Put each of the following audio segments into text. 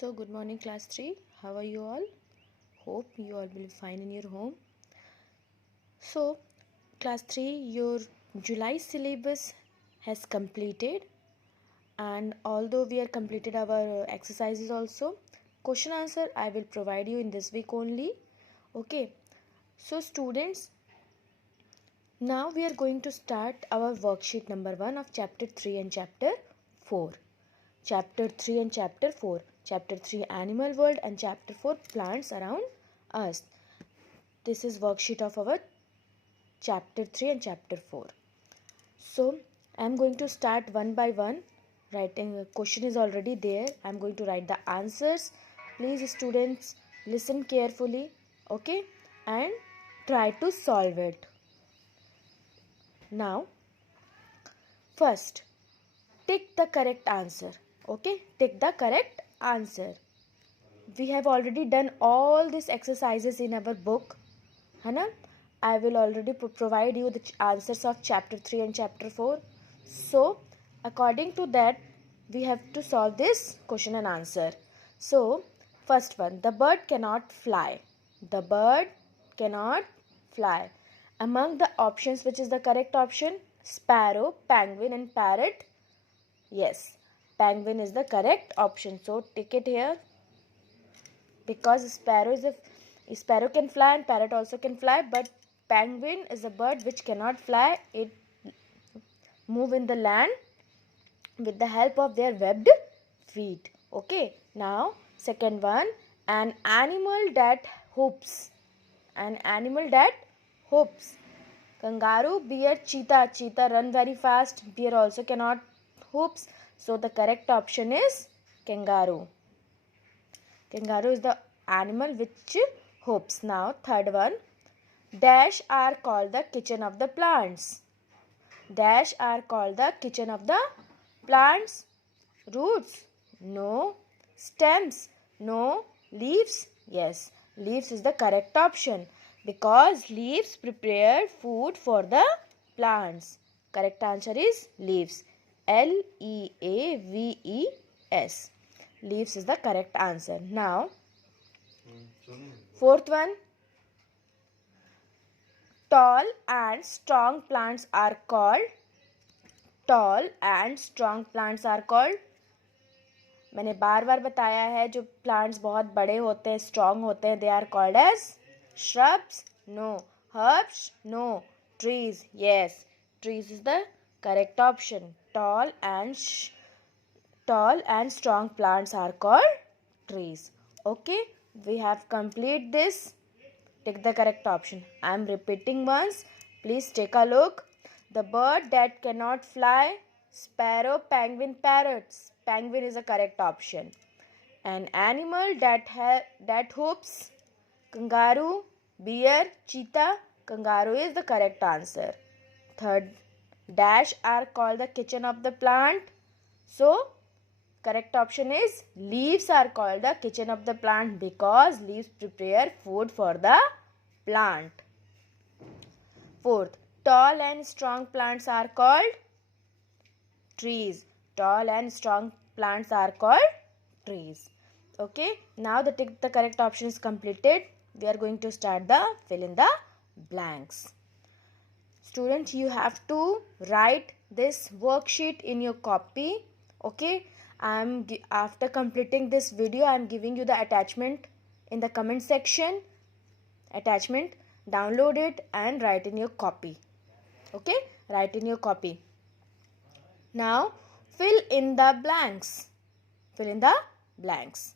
So good morning class 3. How are you all? Hope you all will be fine in your home. So class 3, your July syllabus has completed, and although we have completed our exercises also, question answer I will provide you in this week only. Okay. So students, now we are going to start our worksheet number 1 of chapter 3 and chapter 4. Chapter 3 and chapter 4. Chapter 3 Animal World and chapter 4 Plants Around Us. This is worksheet of our chapter 3 and chapter 4. So I am going to start one by one. Writing a question is already there. I am going to write the answers. Please students listen carefully, okay, and try to solve it. Now first tick the correct answer. Okay, tick the correct answer. We have already done all these exercises in our book, है ना? I will already provide you the answers of chapter 3 and chapter 4. So according to that we have to solve this question and answer. So first one, the bird cannot fly. The bird cannot fly. Among the options, which is the correct option? Sparrow, penguin and parrot. Yes, penguin is the correct option. So tick it here, because sparrow can fly and parrot also can fly, but penguin is a bird which cannot fly. It move in the land with the help of their webbed feet. Okay, now second one, an animal that hoops. An animal that hoops. Kangaroo, bear, cheetah. Cheetah run very fast. Bear also cannot hoops. So the correct option is kangaroo. Kangaroo is the animal which hoops. Now third one, dash are called the kitchen of the plants. Dash are called the kitchen of the plants. Roots? No. Stems? No. Leaves? Yes. Leaves is the correct option, because leaves prepare food for the plants. Correct answer is leaves. Leaves. Leaves is the correct answer. Now fourth one, tall and strong plants are called. Tall and strong plants are called. मैंने बार बार बताया है, जो plants बहुत बड़े होते हैं, strong होते हैं, they are called as shrubs. No. Herbs? No. Trees? Yes. Trees is the correct option. Tall and strong plants are called trees. Okay, we have complete this. Take the correct option. I am repeating once. Please take a look. The bird that cannot fly, sparrow, penguin, parrots. Penguin is a correct option. An animal that hoops, kangaroo, bear, cheetah. Kangaroo is the correct answer. Third, dash are called the kitchen of the plant. So correct option is leaves are called the kitchen of the plant, because leaves prepare food for the plant. Fourth, tall and strong plants are called trees. Tall and strong plants are called trees. Okay, now the correct option is completed. We are going to start the fill in the blanks. Students, you have to write this worksheet in your copy. Okay, after completing this video, I am giving you the attachment in the comment section. Attachment, download it and write in your copy. Okay, write in your copy. Now fill in the blanks. Fill in the blanks.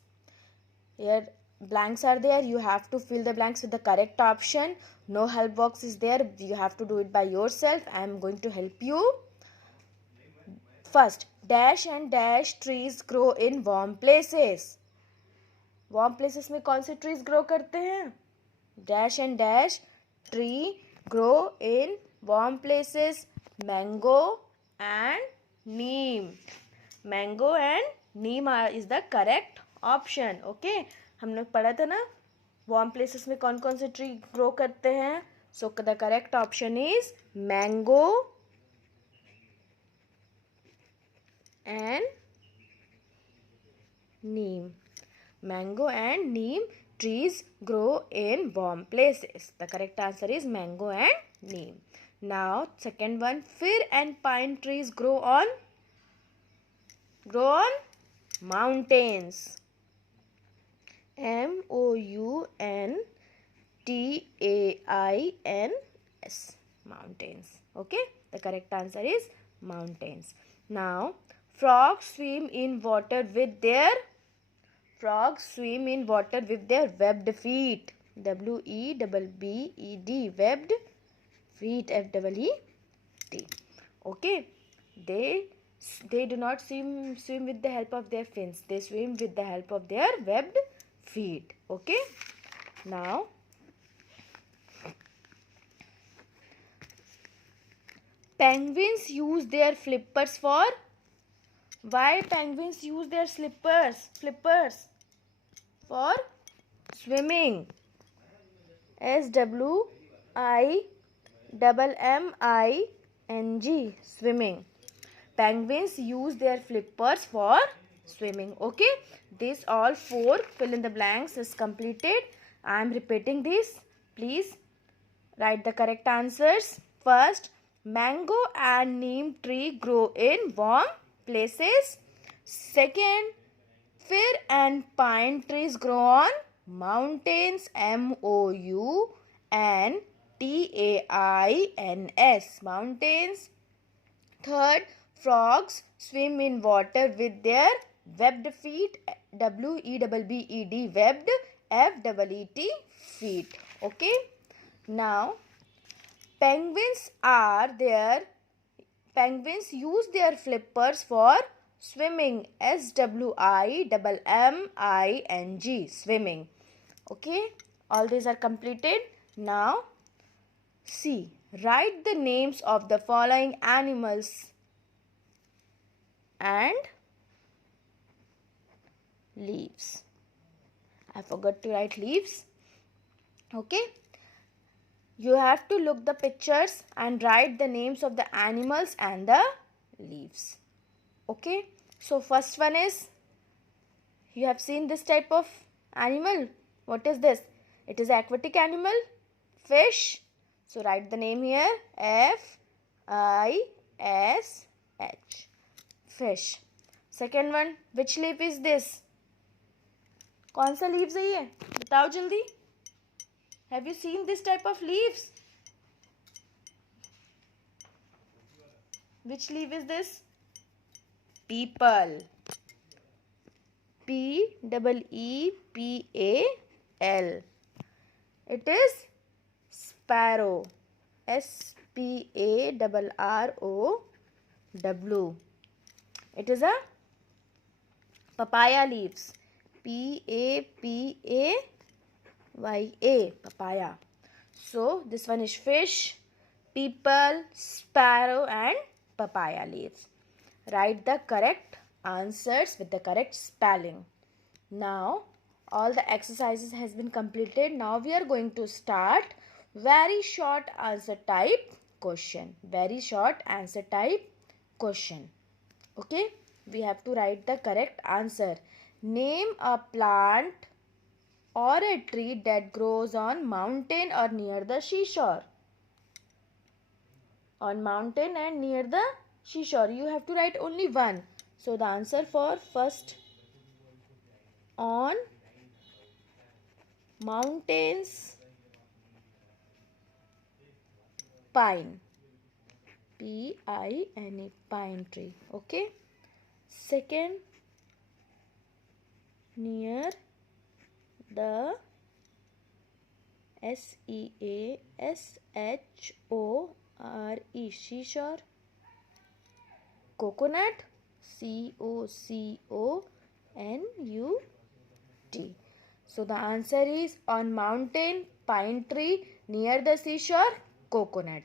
Here blanks are there. You have to fill the blanks with the correct option. No help box is there. You have to do it by yourself. I am going to help you. First, dash and dash trees grow in warm places. Warm places में कौन से trees grow करते हैं? Dash and dash tree grow in warm places. Mango and neem. Mango and neem is the correct option. Okay, हम लोग पढ़ा था ना warm places में कौन कौन से tree grow करते हैं. So the correct option is mango and neem. Mango and neem trees grow in warm places. The correct answer is mango and neem. Now, second one, fir and pine trees grow on mountains. Mountains. Mountains. Okay, the correct answer is mountains. Now, frogs swim in water with their webbed feet. WEBBED, webbed feet, FEET. Okay, they do not swim with the help of their fins. They swim with the help of their webbed feet. Okay, now penguins use their flippers for. Why penguins use their flippers for swimming? SWIMMING, swimming. Penguins use their flippers for swimming. Okay, this all 4 fill in the blanks is completed. I am repeating this. Please write the correct answers. First, mango and neem tree grow in warm places. Second, fir and pine trees grow on mountains. MOUNTAINS, mountains. Third, frogs swim in water with their webbed feet. WEBBED, webbed, FEET, feet. Okay. Now, penguins use their flippers for swimming. SWIMMING, swimming. Okay, all these are completed. Now, see, write the names of the following animals and leaves. I forgot to write leaves. Okay, you have to look the pictures and write the names of the animals and the leaves. Okay, so first one is, you have seen this type of animal. What is this? It is aquatic animal, fish. So write the name here, FISH, fish. Second one, which leaf is this? कौन सा leaves है ये? बताओ जल्दी. Have you seen this type of leaves? Which leaf is this? Peepal. PEEPAL. It is sparrow. SPARROW. It is a papaya leaves. PAPAYA, papaya. So this one is fish, people, sparrow and papaya leaves. Write the correct answers with the correct spelling. Now all the exercises has been completed. Now we are going to start very short answer type question. Very short answer type question. Okay, we have to write the correct answer. Name a plant or a tree that grows on mountain or near the seashore. On mountain and near the seashore. You have to write only one. So the answer for first, on mountains, pine. PINE, pine tree. Okay. Second, near the SEASHORE, seashore. Coconut, COCONUT. So the answer is on mountain, pine tree, near the seashore, coconut.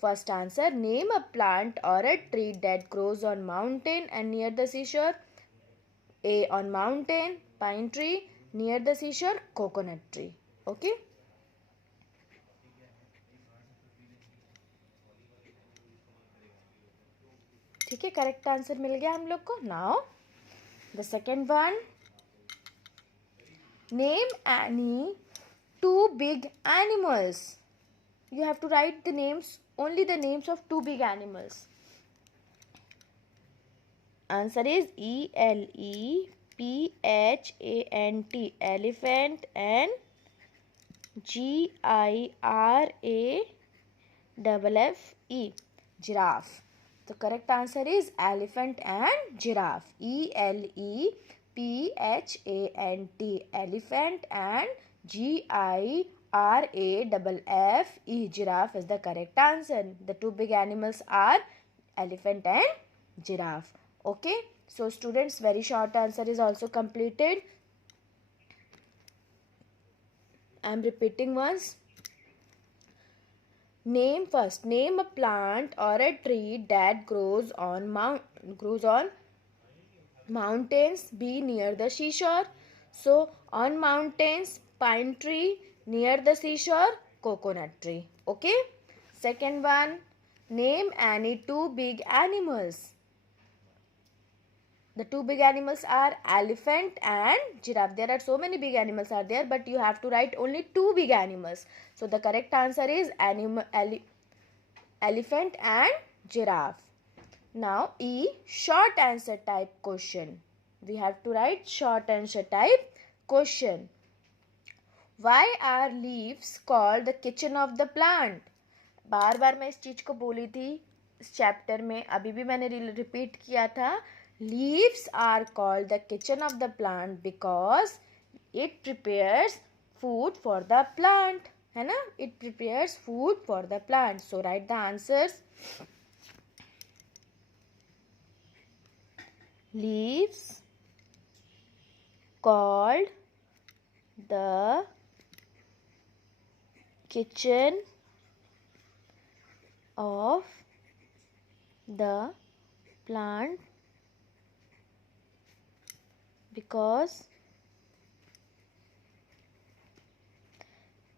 First answer, name a plant or a tree that grows on mountain and near the seashore. A, on mountain, pine tree, near the seashore, coconut tree. Okay. ठीक है, correct answer मिल गया हम लोग को. Now the second one, Name any two big animals. You have to write the names, only the names of two big animals. Answer is ELEPHANT, elephant, and GIRAFFE, giraffe. The correct answer is elephant and giraffe. ELEPHANT, elephant, and GIRAFFE, giraffe is the correct answer. The two big animals are elephant and giraffe. Okay, so students, very short answer is also completed. I am repeating once. Name a plant or a tree that grows on mountains. Be near the seashore. So on mountains, pine tree. Near the seashore, coconut tree. Okay. Second one, name any two big animals. The two big animals are elephant and giraffe. There are so many big animals are there, but you have to write only two big animals. So the correct answer is elephant and giraffe. Now E, short answer type question. We have to write short answer type question. Why are leaves called the kitchen of the plant? बार बार मैं इस चीज को बोली थी इस chapter में, अभी भी मैंने रिपीट किया था. Leaves are called the kitchen of the plant because it prepares food for the plant. है ना? It prepares food for the plant. So write the answers. Leaves called the kitchen of the plant because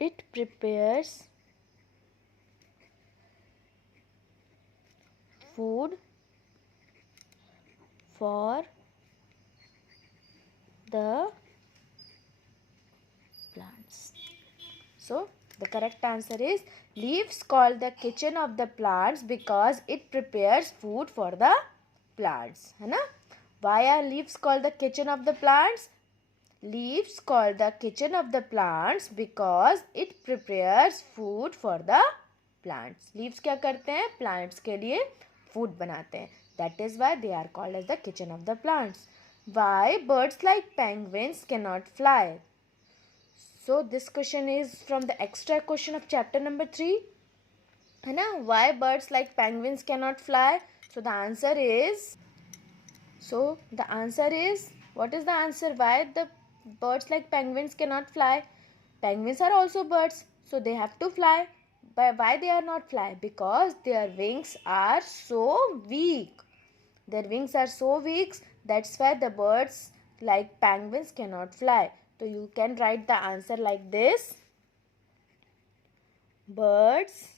it prepares food for the plants. So the correct answer is leaves called the kitchen of the plants because it prepares food for the plants. है ना? Why are leaves called the kitchen of the plants? Leaves called the kitchen of the plants because it prepares food for the plants. Leaves क्या करते हैं? Plants के लिए food बनाते हैं. That is why they are called as the kitchen of the plants. Why birds like penguins cannot fly? So this question is from the extra question of chapter number 3. है ना? Why birds like penguins cannot fly? So the answer is, what is the answer? Why the birds like penguins cannot fly? Penguins are also birds, so they have to fly. But why they are not fly? Because their wings are so weak. Their wings are so weak, that's why the birds like penguins cannot fly. So you can write the answer like this. Birds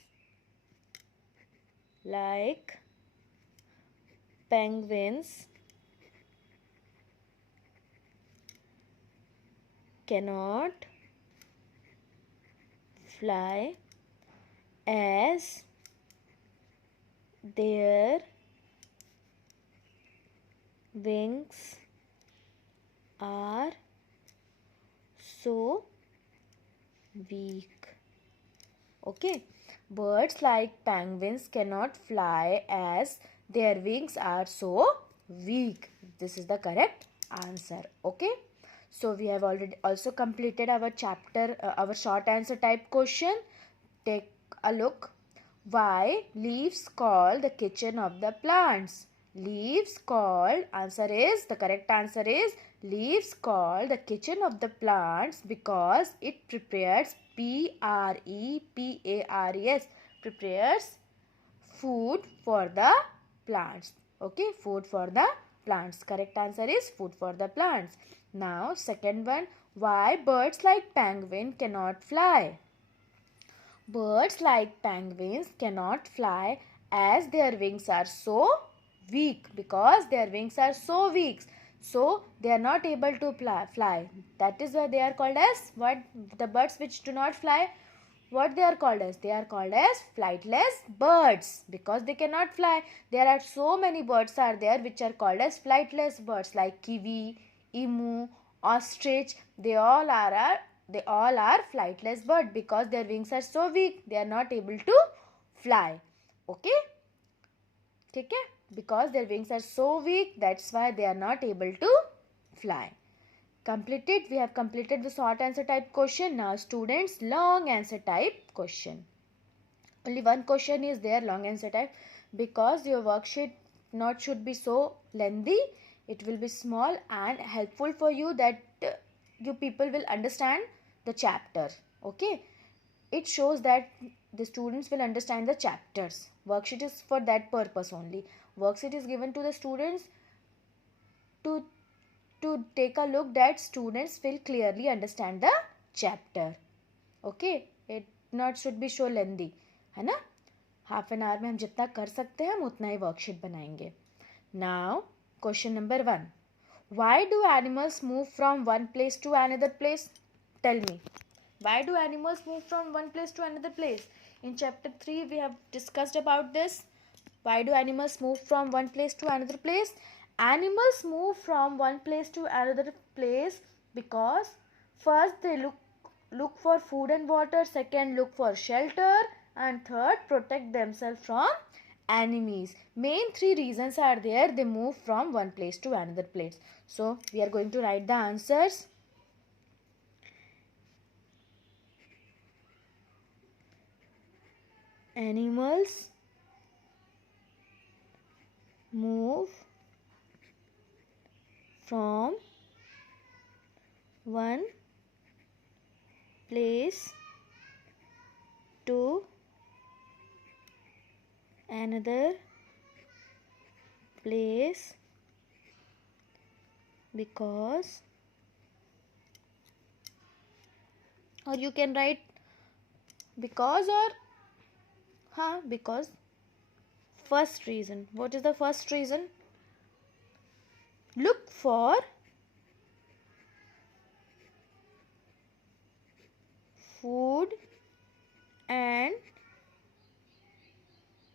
like penguins cannot fly as their wings are so weak. Okay, birds like penguins cannot fly as their wings are so weak. This is the correct answer. Okay, so we have already also completed our chapter, our short answer type question. Take a look. Why leaves called the kitchen of the plants? Leaves called, the correct answer is leaves called the kitchen of the plants because it prepares prepares food for the plants. Okay, food for the plants. Correct answer is food for the plants. Now second one, why birds like penguin cannot fly? Birds like penguins cannot fly as their wings are so weak, because their wings are so weak. so they are not able to fly. That is why they are called as what? The birds which do not fly, what they are called as? They are called as flightless birds, because they cannot fly. There are so many birds are there which are called as flightless birds, like kiwi, emu, ostrich. They all are flightless bird because their wings are so weak, they are not able to fly. Okay, ठीक है, because their wings are so weak, that's why they are not able to fly. Completed. We have completed the short answer type question. Now students, long answer type question. Only one question is there, long answer type, because your worksheet not should be so lengthy. It will be small and helpful for you, that you people will understand the chapter. Okay, it shows that the students will understand the chapters. Worksheet is for that purpose only. Worksheet is given to the students to take a look that students will clearly understand the chapter. Okay, it not should be so lengthy, है ना. Half an hour में हम जितना कर सकते हैं हम उतना ही वर्कशीट बनाएंगे. Now question number 1. Why do animals move from one place to another place? Tell me. Why do animals move from one place to another place? In chapter 3 we have discussed about this. Why do animals move from one place to another place? Animals move from one place to another place because first they look for food and water, second look for shelter, and third protect themselves from enemies. Main three reasons are there they move from one place to another place. So we are going to write the answers. Animals move from one place to another place because, or you can write because, or because. First reason, what is the first reason? Look for food and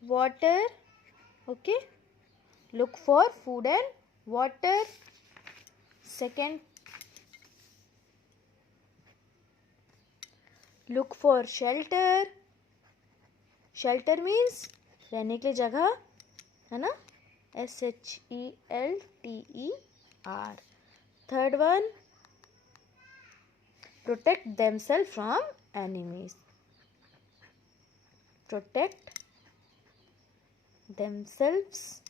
water. Okay, look for food and water. Second, look for shelter. Shelter means रहने के लिए जगह, है ना, SHELTER. Third one, protect themselves from enemies. Protect themselves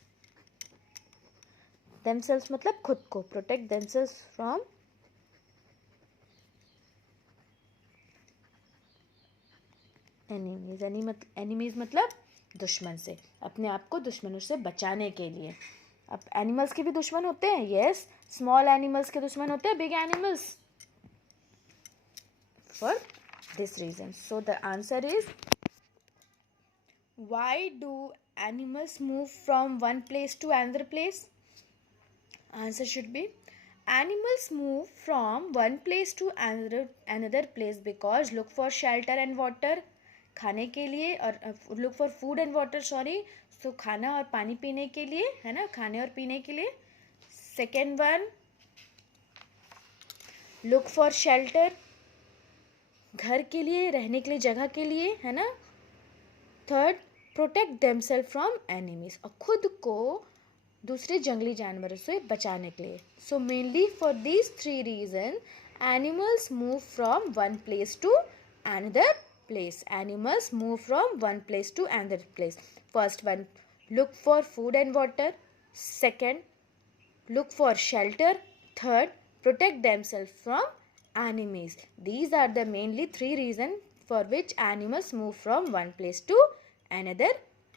मतलब खुद को. Protect themselves from enemies. Enemies मतलब दुश्मन से, अपने आप को दुश्मनों से बचाने के लिए. अब एनिमल्स के भी दुश्मन होते हैं. यस, स्मॉल एनिमल्स के दुश्मन होते हैं big animals. For this reason. So the answer is, why do animals move from one place to another place? Answer should be, animals move from one place to another place because look for shelter and water, खाने के लिए, और look for food and water, sorry, so खाना और पानी पीने के लिए, है ना, खाने और पीने के लिए. Second one, look for shelter, घर के लिए, रहने के लिए, जगह के लिए, है ना. Third, protect themselves from enemies, और खुद को दूसरे जंगली जानवरों से बचाने के लिए. So mainly for these three reason animals move from one place to another place. Animals move from one place to another place. First one, look for food and water. Second, look for shelter. Third, protect themselves from enemies. These are the mainly three reasons for which animals move from one place to another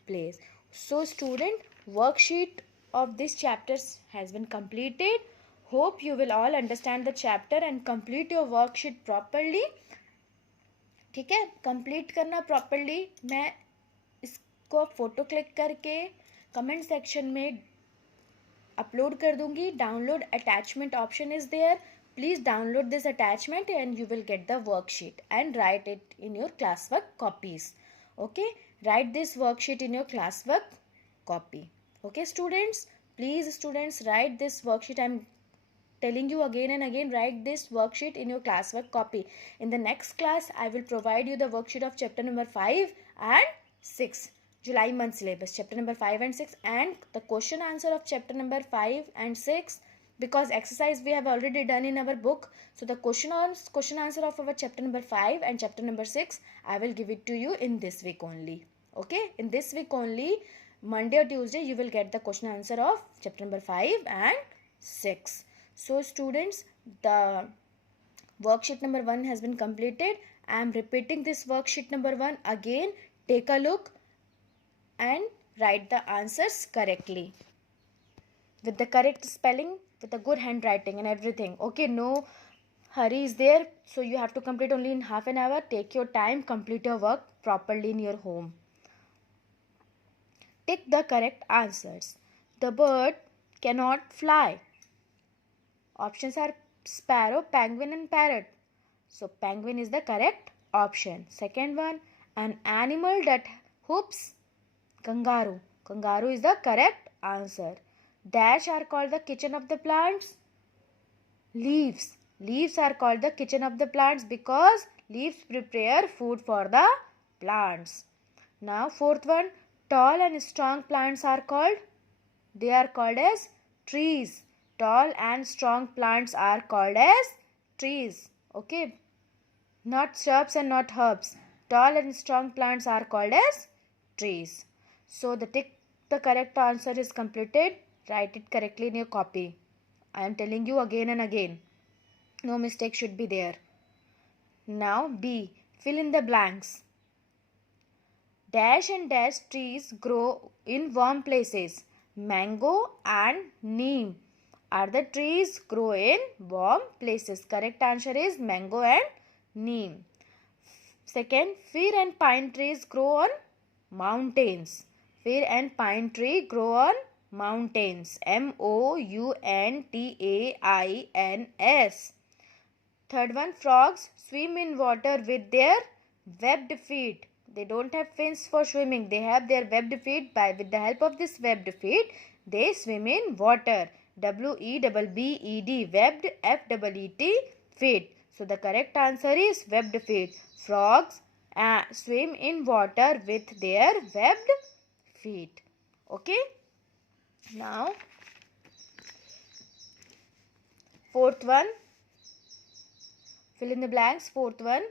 place. So student, worksheet of this chapter has been completed. Hope you will all understand the chapter and complete your worksheet properly. ठीक है, complete करना properly. मैं इसको photo click करके comment section में upload कर दूंगी. Download attachment option is there. Please download this attachment and you will get the worksheet and write it in your classwork copies. Okay, write this worksheet in your classwork copy. Okay students, please students write this worksheet. I'm telling you again and again, write this worksheet in your classwork copy. In the next class I will provide you the worksheet of chapter number 5 and 6, July month syllabus, chapter number 5 and 6, and the question answer of chapter number 5 and 6, because exercise we have already done in our book. So the question answer of our chapter number 5 and chapter number 6 I will give it to you in this week only. Okay, in this week only, Monday or Tuesday, you will get the question answer of chapter number 5 and 6. So students, the worksheet number 1 has been completed. I am repeating this worksheet number 1 again. Take a look and write the answers correctly with the correct spelling, with a good handwriting and everything. Okay, no hurry is there, so you have to complete only in half an hour. Take your time, complete your work properly in your home. Tick the correct answers. The bird cannot fly. Options are sparrow, penguin and parrot. So penguin is the correct option. Second one, an animal that hoops. Kangaroo. Kangaroo is the correct answer. Dash are called the kitchen of the plants. Leaves. Leaves are called the kitchen of the plants because leaves prepare food for the plants. Now fourth one, tall and strong plants are called, they are called as trees. Tall and strong plants are called as trees. Okay, not shrubs and not herbs. Tall and strong plants are called as trees. So the correct answer is completed. Write it correctly in your copy. I am telling you again and again. No mistake should be there. Now B. Fill in the blanks. Dash and dash trees grow in warm places. Mango and neem are the trees grow in warm places. Correct answer is mango and neem. Second, fir and pine trees grow on mountains. Fir and pine tree grow on mountains. Mountains. Third one, frogs swim in water with their webbed feet. They don't have fins for swimming. They have their webbed feet. With the help of this webbed feet, they swim in water. W-E-B-B-E-D. Webbed, F-E-E-T, feet. So the correct answer is webbed feet. Frogs swim in water with their webbed feet. Okay. Now, fourth one. Fill in the blanks. Fourth one.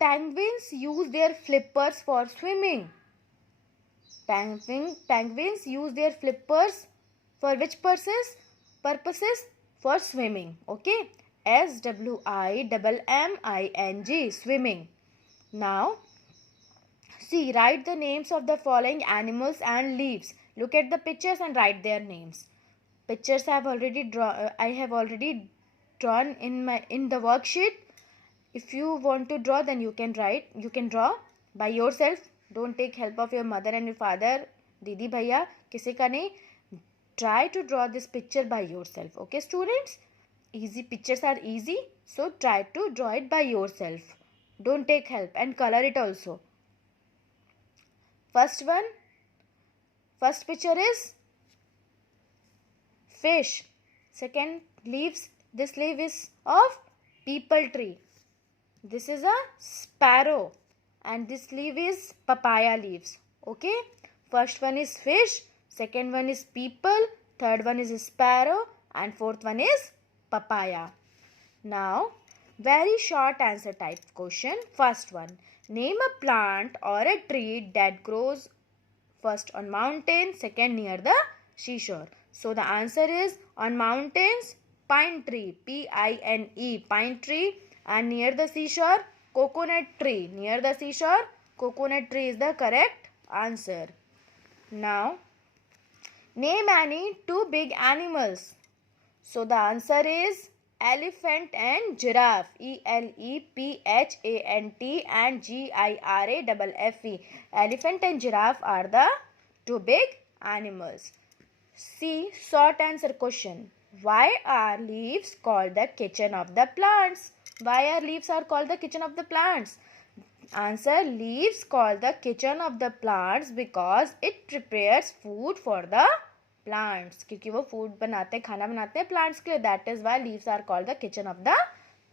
Penguins use their flippers for swimming. Penguins use their flippers for which purposes? For swimming. Okay. SWIMMING. Swimming. Now, see, write the names of the following animals and leaves. Look at the pictures and write their names. Pictures I have already drawn in the worksheet. If you want to draw, then you can draw by yourself. Don't take help of your mother and your father, didi bhaiya, kisi ka nahi. Try to draw this picture by yourself. Okay students, easy pictures are easy, so try to draw it by yourself. Don't take help, and color it also. First picture is fish. Second, leaves. This leaf is of peepal tree. This is a sparrow, and this leaf is papaya leaves. Okay, first one is fish, second one is peepal, third one is sparrow, and fourth one is papaya. Now, very short answer type question. First one, name a plant or a tree that grows first on mountain, second near the seashore. So the answer is on mountains, pine tree, P-I-N-E, pine tree, and near the seashore, coconut tree. Near the seashore, coconut tree is the correct answer. Now, name any two big animals. So the answer is elephant and giraffe. E-L-E-P-H-A-N-T and G-I-R-A-F-F-E. Elephant and giraffe are the two big animals. See, short answer question. Why are leaves called the kitchen of the plants? Why are leaves are called the kitchen of the plants? Answer, leaves called the kitchen of the plants because it prepares food for the plants. क्योंकि वो food बनाते हैं, खाना बनाते हैं plants के लिए. That is why leaves are called the kitchen of the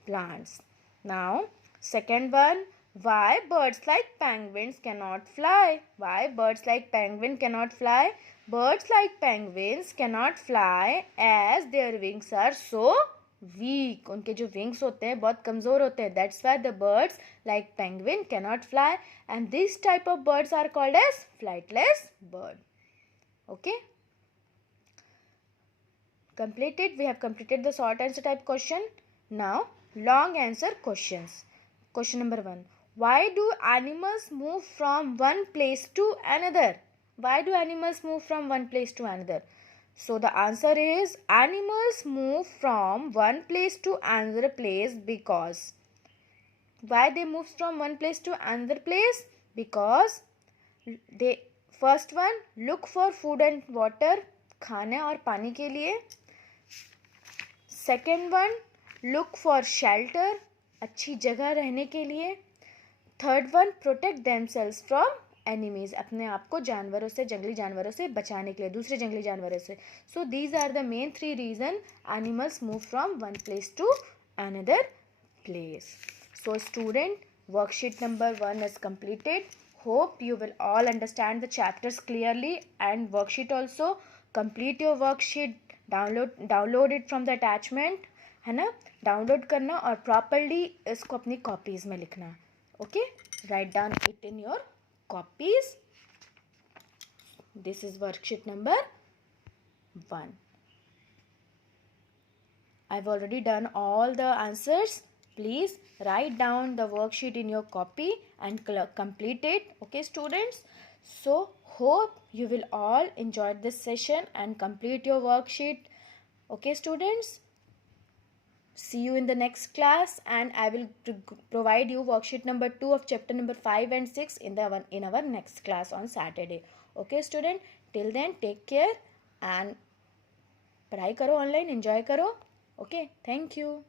plants. Now, second one. Why birds like penguins cannot fly? Why birds like penguin cannot fly? Birds like penguins cannot fly as their wings are so weak. उनके जो wings होते हैं बहुत कमज़ोर होते हैं. That's why the birds like penguin cannot fly, and this type of birds are called as flightless bird. Okay. Completed. We have completed the short answer type question. Now, long answer questions. Question number 1. Why do animals move from one place to another? Why do animals move from one place to another? So the answer is animals move from one place to another place because. Why they move from one place to another place? Because they, first one, look for food and water, खाने और पानी के लिए. Second one, look for shelter, अच्छी जगह रहने के लिए. Third one, protect themselves from enemies, अपने आप को जानवरों से, जंगली जानवरों से बचाने के लिए, दूसरे जंगली जानवरों से. So these are the main 3 reasons animals move from one place to another place. So student, worksheet number 1 is completed. Hope you will all understand the chapters clearly, and worksheet also. Complete your worksheet, download it from the attachment, है ना. Download करना और properly इसको अपनी copies में लिखना. Okay, write down it in your copies. This is worksheet number 1. I've already done all the answers. Please write down the worksheet in your copy and complete it. Okay, students. So hope you will all enjoy this session and complete your worksheet. Okay, students. See you in the next class, and I will provide you worksheet number 2 of chapter number 5 and 6 in our next class on Saturday. Okay, student. Till then, take care and पढ़ाई करो, online enjoy करो. Okay, thank you.